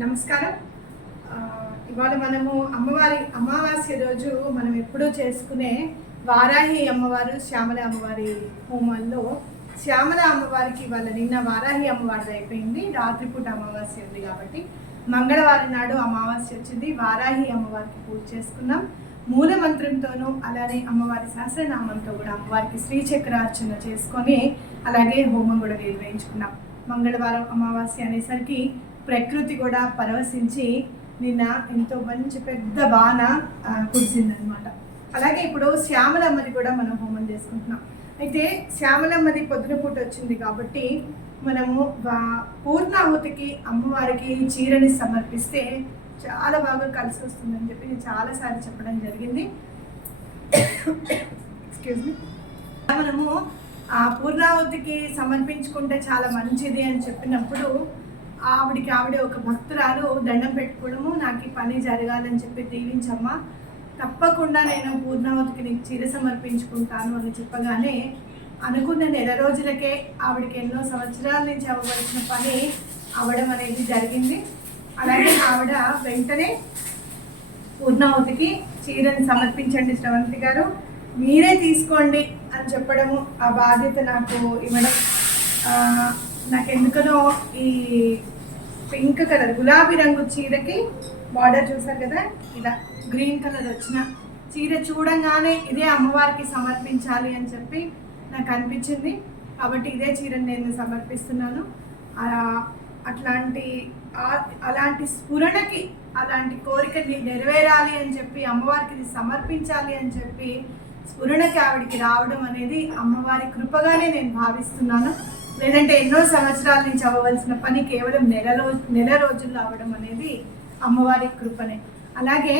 నమస్కారం. ఇవాళ మనము అమ్మవారి అమావాస్య రోజు మనం ఎప్పుడూ చేసుకునే వారాహి అమ్మవారు శ్యామల అమ్మవారి హోమాల్లో శ్యామల అమ్మవారికి వాళ్ళ నిన్న వారాహి అమ్మవారిది అయిపోయింది. రాత్రిపూట అమావాస్య ఉంది కాబట్టి మంగళవారం నాడు అమావాస్య వచ్చింది. వారాహి అమ్మవారికి పూజ చేసుకున్నాం. మూల మంత్రంతోనూ అలానే అమ్మవారి సహస్రనామంతో కూడా అమ్మవారికి శ్రీచక్రార్చన చేసుకొని అలాగే హోమం కూడా నిర్వహించుకున్నాం. మంగళవారం అమావాస్య అనేసరికి ప్రకృతి కూడా పరవశించి నిన్న ఎంతో మంచి పెద్ద బాణ ఆ, కురిసిందనమాట అలాగే ఇప్పుడు శ్యామలమ్మది కూడా మనం హోమం చేసుకుంటున్నాం. అయితే శ్యామలమ్మది పొద్దున పూట వచ్చింది కాబట్టి మనము పూర్ణాహుతికి అమ్మవారికి చీరని సమర్పిస్తే చాలా బాగా కలిసి వస్తుందని చెప్పి నేను చాలాసార్లు చెప్పడం జరిగింది. ఎక్స్క్యూజ్ మీ మనము ఆ పూర్ణాహుతికి సమర్పించుకుంటే చాలా మంచిది అని చెప్పినప్పుడు ఆవిడికి ఆవిడ ఒక భక్తురాలు దండం పెట్టుకోవడము నాకు ఈ పని జరగాలని చెప్పి దీవించమ్మా. తప్పకుండా నేను పూర్ణావతికి నీకు చీర సమర్పించుకుంటాను అని చెప్పగానే అనుకున్న నెల రోజులకే ఆవిడకి ఎన్నో సంవత్సరాల నుంచి అవ్వవలసిన పని అవ్వడం అనేది జరిగింది. అలాగే ఆవిడ వెంటనే పూర్ణావతికి చీరను సమర్పించండి శ్రవంతి గారు. మీరే తీసుకోండి అని చెప్పడము ఆ బాధ్యత నాకు ఇవ్వడం. నాకు ఎందుకనో ఈ పింక్ కలర్ గులాబీ రంగు చీరకి బార్డర్ చూసారు కదా? ఇలా గ్రీన్ కలర్ వచ్చిన చీర చూడంగానే ఇదే అమ్మవారికి సమర్పించాలి అని చెప్పి నాకు అనిపించింది. కాబట్టి ఇదే చీరని నేను సమర్పిస్తున్నాను. అట్లాంటి అలాంటి స్ఫురణకి అలాంటి కోరికని నెరవేరాలి అని చెప్పి అమ్మవారికి ఇది సమర్పించాలి అని చెప్పి స్ఫురణకి ఆవిడికి రావడం అనేది అమ్మవారి కృపగానే నేను భావిస్తున్నాను. లేదంటే ఎన్నో సంవత్సరాల నుంచి అవ్వవలసిన పని కేవలం నెల రోజు నెల రోజుల్లో అవ్వడం అనేది అమ్మవారి కృపనే. అలాగే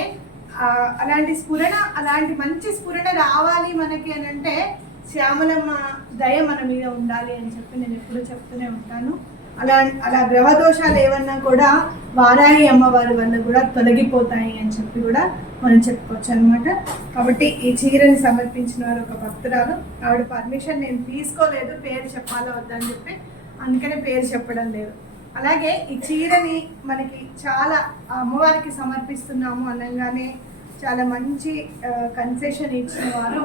అలాంటి స్ఫురణ అలాంటి మంచి స్ఫురణ రావాలి మనకి అని అంటే శ్యామలమ్మ దయ మన మీద ఉండాలి అని చెప్పి నేను ఎప్పుడూ చెప్తూనే ఉంటాను. అలా అలా గ్రహ దోషాలు ఏమన్నా కూడా వారాయి అమ్మవారి వల్ల కూడా తొలగిపోతాయి అని చెప్పి కూడా మనం చెప్పుకోవచ్చు అనమాట కాబట్టి ఈ చీరని సమర్పించిన వారు ఒక భక్తురాలు ఆవిడ పర్మిషన్ నేను తీసుకోలేదు పేరు చెప్పాలా వద్దని చెప్పి అందుకనే పేరు చెప్పడం లేదు. అలాగే ఈ చీరని మనకి చాలా అమ్మవారికి సమర్పిస్తున్నాము అనగానే చాలా మంచి కన్సెషన్ ఇచ్చిన వారు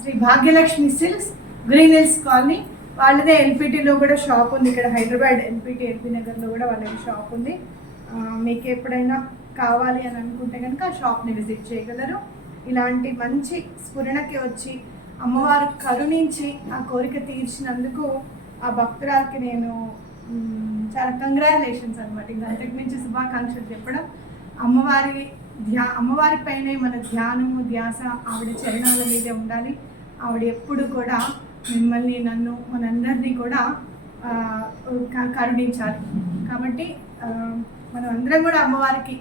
Sri Bhagyalakshmi Silks Green Hills Colony వాళ్ళదే ఎల్పిటీలో కూడా షాప్ ఉంది. ఇక్కడ హైదరాబాద్ ఎల్పిటి ఎల్పి నగర్లో కూడా వాళ్ళకి షాప్ ఉంది. మీకు ఎప్పుడైనా కావాలి అని అనుకుంటే కనుక ఆ షాప్ని విజిట్ చేయగలరు. ఇలాంటి మంచి స్ఫురణకి వచ్చి అమ్మవారు కరుణించి ఆ కోరిక తీర్చినందుకు ఆ భక్తురాలకి నేను చాలా కంగ్రాచులేషన్స్ అనమాట ఇంకా అంతకు మించి శుభాకాంక్షలు చెప్పడం. అమ్మవారి ధ్యా అమ్మవారి పైనే మన ధ్యానము ధ్యాస ఆవిడ చరణాల మీదే ఉండాలి. ఆవిడ ఎప్పుడు కూడా మిమ్మల్ని నన్ను మనందరినీ కూడా కరుణించాలి. కాబట్టి మనం అందరం కూడా అమ్మవారికి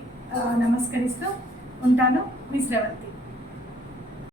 నమస్కరిస్తూ ఉంటాను. మీ శ్రవంతి.